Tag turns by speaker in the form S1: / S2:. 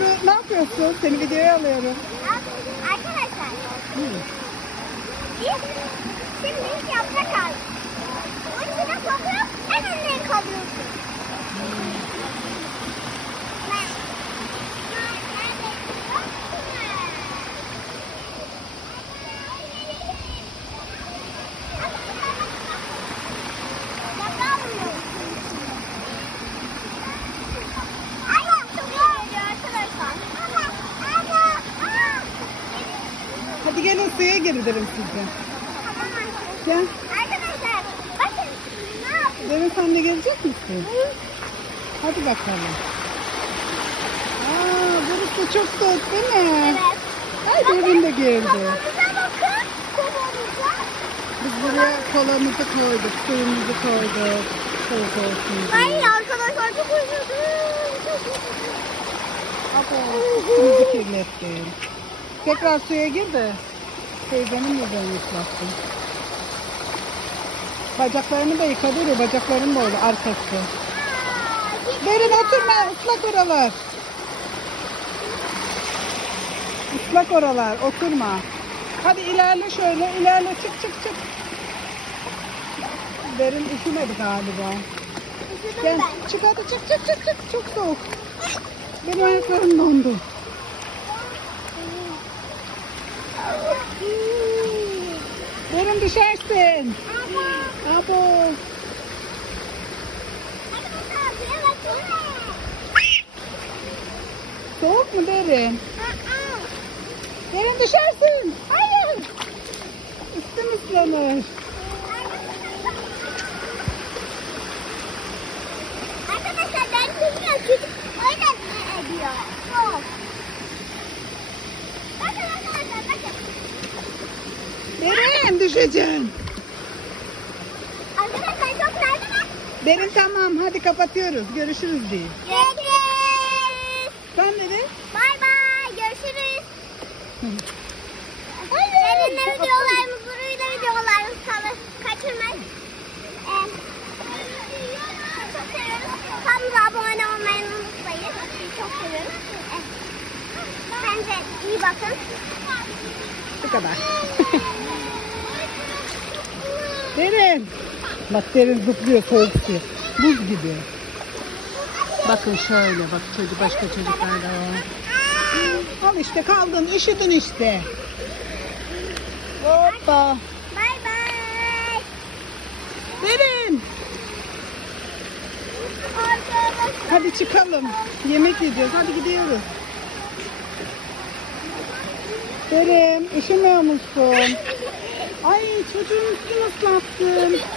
S1: Duru ne yapıyorsun? Seni videoya alıyorum.
S2: Arkadaşlar biz şimdi yaprak aldık. Onun içine sokup en önden kalıyorsun.
S1: Hadi gelin suya.
S2: Tamam anne.
S1: Gel.
S2: Arkadaşlar bakın ne yapıyoruz?
S1: Derin sen de gelecek misin? Hadi bakalım. Aa, burası çok soğuk değil mi?
S2: Evet.
S1: Ay Derin de girdi.
S2: Kafamıza bakın. Kafamıza.
S1: Biz buraya kolamızı koyduk, suyumuzu koyduk. Soğuk olsun diye.
S2: Ay arkadaşlar çok uyudum.
S1: Abo, üstümüzü kirlettin. Tekrar suya gir de teyzenin yüzünü ıslattın. Bacaklarını da yıkadı ya, bacaklarını da oldu arkası. Derin oturma, ıslak oralar. Islak oralar, oturma. Hadi ilerle şöyle, ilerle, çık çık çık. Derin üşümedi galiba. Gel, çık hadi çık çık çık çık. Çok soğuk. Benim ayaklarım dondu. Derin düşersin. Abo.
S2: bakın.
S1: Soğuk mu derin? Derin düşersin. Hayır. Üstüm ıslanır.
S2: Arkadaşlar ben bilmiyorum çocuk öyle ediyor. Yok. Bakın arkadaşlar bakın.
S1: Derin düşeceksin.
S2: Arkadaşlar çok nerede mi?
S1: Derin tamam hadi kapatıyoruz. Görüşürüz diye.
S2: Görüşürüz.
S1: Sen derin?
S2: Bay bay. Görüşürüz. Seninle videolarımız, buruyla videolarımız kalır. Kaçırmaz. Ee, çok seviyoruz. Kanalımıza abone olmayı unutmayın. Çok seviyoruz. Ee, Kendinize iyi bakın.
S1: Bu kadar. Derin. Bak derin zıplıyor soğuk su. Buz gibi. Bakın şöyle bak çocuk başka çocuklar da var. Al işte kaldın üşüdün işte. Hoppa.
S2: Bay bay.
S1: Derin.
S2: Arkadaşlar.
S1: Hadi çıkalım. Yemek yiyeceğiz. Hadi gidiyoruz. Derin üşümüyor musun? Ay çocuğun üstünü ıslattın.